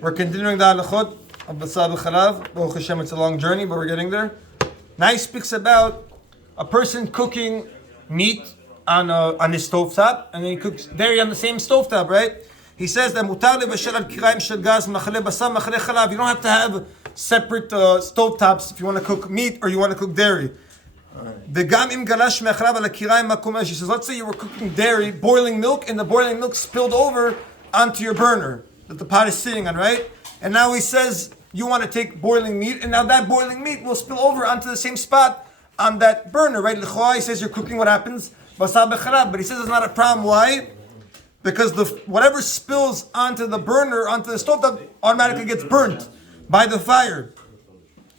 We're continuing the halachot of Basar B'Chalav. Baruch Hashem, it's a long journey, but we're getting there. Now he speaks about a person cooking meat on his stovetop, and then he cooks dairy on the same stovetop, right? He says that mutar lebashel al kiraim shel gaz machale basar machale chalav. You don't have to have separate stovetops if you want to cook meat or you want to cook dairy. V'gam im galash me'acharav al kiraim makom esh. He says, let's say you were cooking dairy, boiling milk, and the boiling milk spilled over onto your burner that the pot is sitting on, right? And now he says you want to take boiling meat, and now that boiling meat will spill over onto the same spot on that burner, right? L'choa, he says you're cooking what happens? Basar b'chalav. But he says it's not a problem. Why? Because whatever spills onto the burner, onto the stove, that automatically gets burnt by the fire.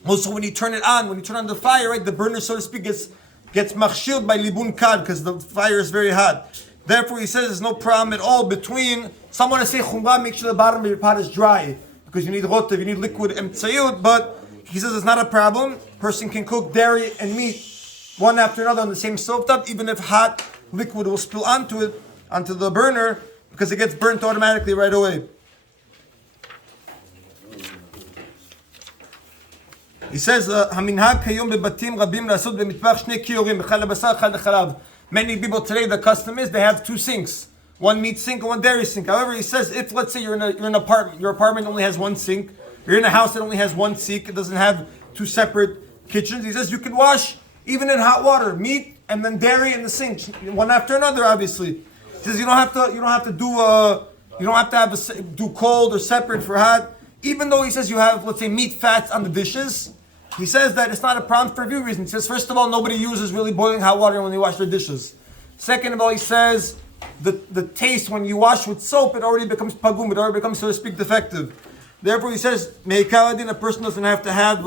Also, when you turn it on, when you turn on the fire, right, the burner, so to speak, gets machshiled by libun kad, because the fire is very hot. Therefore, he says there's no problem at all between someone to say chumrah, make sure the bottom of your pot is dry, because you need rotev, you need liquid emtsayut, but he says it's not a problem. Person can cook dairy and meat one after another on the same stovetop, even if hot liquid will spill onto it, onto the burner, because it gets burnt automatically right away. He says, "Haminhag kayom bebatim rabim lasot b'mitbach shnei kiyorim b'chal basar chal chalav." Many people today, the custom is they have two sinks, one meat sink and one dairy sink. However, he says if let's say you're in an apartment, your apartment only has one sink, you're in a house that only has one sink, it doesn't have two separate kitchens. He says you can wash even in hot water meat and then dairy in the sink, one after another. Obviously, he says you don't have to do cold or separate for hot. Even though he says you have, let's say, meat fats on the dishes. He says that it's not a problem for a few reasons. He says, first of all, nobody uses really boiling hot water when they wash their dishes. Second of all, he says the taste when you wash with soap, it already becomes pagum, it already becomes, so to speak, defective. Therefore, he says, me'ikaladin, a person doesn't have to have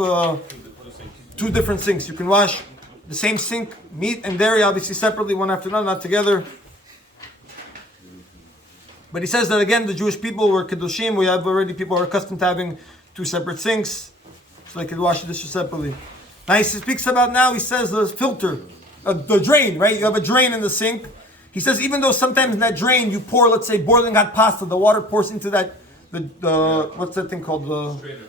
two different sinks. You can wash the same sink, meat and dairy, obviously separately, one after another, not together. But he says that again, the Jewish people were kedushim. We have already people who are accustomed to having two separate sinks, so they could wash the dishes separately. Now he speaks about he says the filter, the drain, right? You have a drain in the sink. He says even though sometimes in that drain you pour, let's say, boiling hot pasta, the water pours into that, what's that thing called?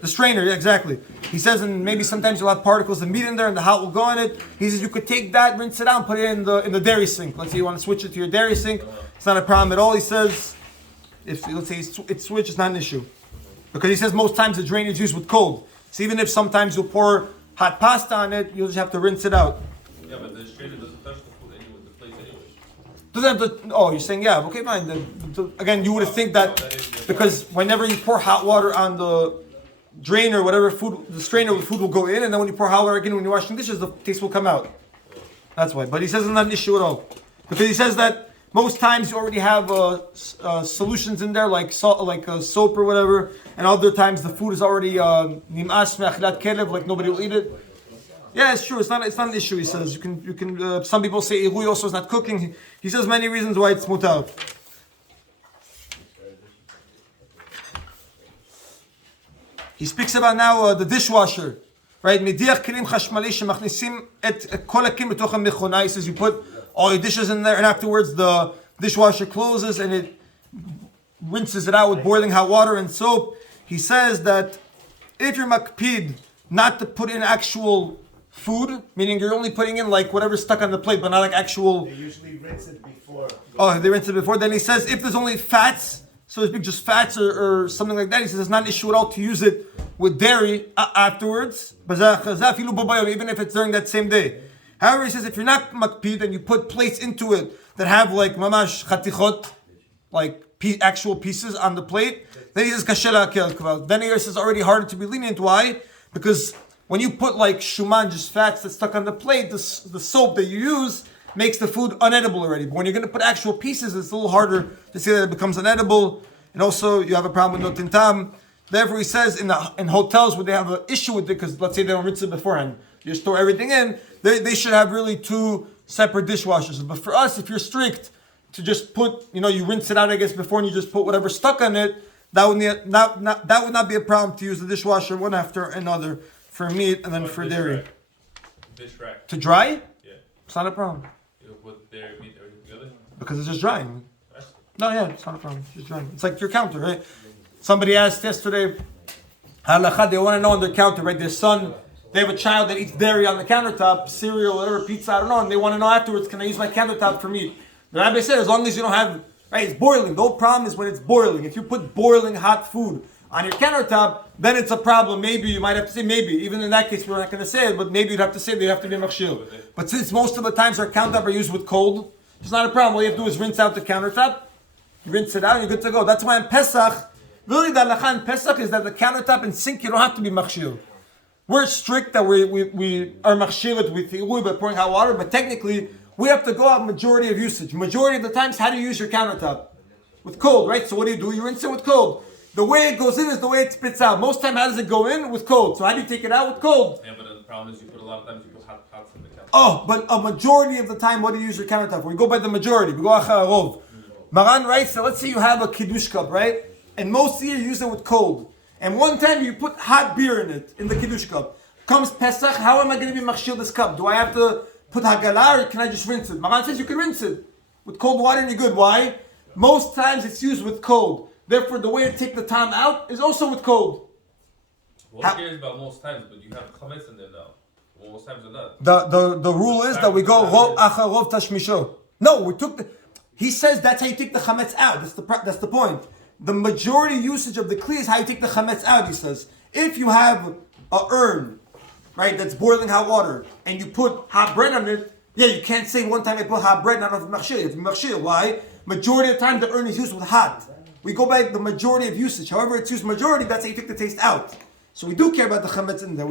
The strainer, yeah, exactly. He says, and maybe sometimes you'll have particles of meat in there and the hot will go in it. He says you could take that, rinse it out, and put it in the dairy sink. Let's say you want to switch it to your dairy sink. It's not a problem at all. He says, if let's say it's switched, it's not an issue. Because he says most times the drain is used with cold. So even if sometimes you'll pour hot pasta on it, you'll just have to rinse it out. Yeah, but the strainer doesn't touch the food anyway, the plate anyway. Doesn't have to, you're saying, yeah, okay, fine. Then, again, you would think that because whenever you pour hot water on the drain or whatever food, the strainer, the food will go in, and then when you pour hot water again when you're washing dishes, the taste will come out. That's why. But he says it's not an issue at all. Because he says that most times you already have solutions in there, like salt, like soap or whatever, and other times the food is already nimas me'achilat kelev, like nobody will eat it. Yeah, it's true. It's not an issue. He says you can. Some people say irui also is not cooking. He says many reasons why it's mutar. He speaks about now the dishwasher, right? Mediach kelim chashmali shemachnisim et kol hakim b'toch hamechona. He says you put all your dishes in there, and afterwards the dishwasher closes and it rinses it out with boiling hot water and soap. He says that if you're makpid not to put in actual food, meaning you're only putting in like whatever's stuck on the plate, but not like actual. They usually rinse it before. Oh, they rinse it before. Then he says if there's only fats, so to speak, just fats or something like that, he says it's not an issue at all to use it with dairy afterwards, even if it's during that same day. However, he says if you're not makpid and you put plates into it that have like mamash chatichot, like actual pieces on the plate, then he says kashela akel. Then he says it's already harder to be lenient. Why? Because when you put like shuman, just fats that's stuck on the plate, the soap that you use makes the food unedible already. But when you're going to put actual pieces, it's a little harder to say that it becomes unedible. And also, you have a problem with notintam. Therefore, he says in hotels where they have an issue with it, because let's say they don't rinse it beforehand, you store everything in, they should have really two separate dishwashers. But for us, if you're strict to just put, you rinse it out, I guess, before and you just put whatever stuck on it, that would not be a problem to use the dishwasher one after another for meat and then for dairy. Dish rack. To dry? Yeah. It's not a problem. You put dairy, meat, everything together? Because it's just drying. No, yeah, it's not a problem. It's just drying. It's like your counter, right? Somebody asked yesterday, halacha, they want to know on their counter, right? Their son, they have a child that eats dairy on the countertop, cereal, whatever, pizza, I don't know, and they want to know afterwards, can I use my countertop for meat? The rabbi said, as long as you don't have, right, it's boiling. The whole problem is when it's boiling. If you put boiling hot food on your countertop, then it's a problem. Maybe, you might have to say maybe. Even in that case, we're not going to say it, but maybe you'd have to say they have to be machshir. But since most of the times our countertop are used with cold, it's not a problem. All you have to do is rinse out the countertop, rinse it out, and you're good to go. That's why in Pesach, really the halacha in Pesach is that the countertop and sink, you don't have to be machshir. We're strict that we are machshiret with ilui by pouring hot water, but technically we have to go out majority of usage. Majority of the times, how do you use your countertop? With cold, right? So what do? You rinse it with cold. The way it goes in is the way it spits out. Most time, how does it go in? With cold. So how do you take it out? With cold. Yeah, but the problem is you put a lot of times you put hot pots in the counter. Oh, but a majority of the time, what do you use your countertop? We go by the majority. We go achar rov. Maran writes, so let's say you have a kiddush cup, right? And most of you use it with cold. And one time you put hot beer in it, in the kiddush cup. Comes Pesach, how am I going to be machshir this cup? Do I have to put hagala or can I just rinse it? Maran says you can rinse it with cold water and you're good. Why? Most times it's used with cold. Therefore, the way to take the tam out is also with cold. Who cares about most times, but you have chametz in there now. Most times or not. The rule is that we go rov achar rov tashmisho. No, we took the. He says that's how you take the chametz out. That's the point. The majority usage of the kli is how you take the chametz out. He says if you have a urn, right, that's boiling hot water, and you put hot bread on it. Yeah, you can't say one time I put hot bread, not of machshir. It's machshir. Why? Majority of the time the urn is used with hot. We go by the majority of usage. However, it's used majority, that's how you take the taste out. So we do care about the chametz in there.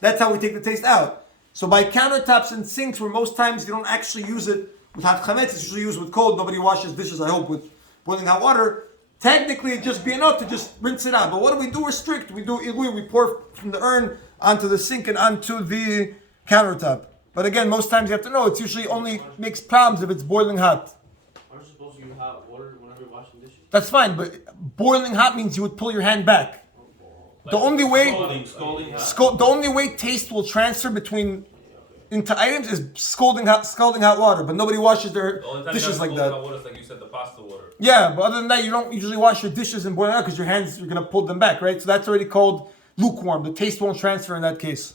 That's how we take the taste out. So by countertops and sinks, where most times you don't actually use it with hot chametz, it's usually used with cold. Nobody washes dishes, I hope, with boiling hot water. Technically, it'd just be enough to just rinse it out. But what do? We're strict. We do ilui. We pour from the urn onto the sink and onto the countertop. But again, most times you have to know, it's usually only makes problems if it's boiling hot. Aren't you supposed to use hot water whenever you're washing dishes? That's fine, but boiling hot means you would pull your hand back. The only way the only way taste will transfer into items is scalding hot water. But nobody washes their dishes like that. Hot water is like you said, the pasta water. Yeah, but other than that, you don't usually wash your dishes in boiling hot because you're gonna pull them back, right? So that's already called lukewarm. The taste won't transfer in that case.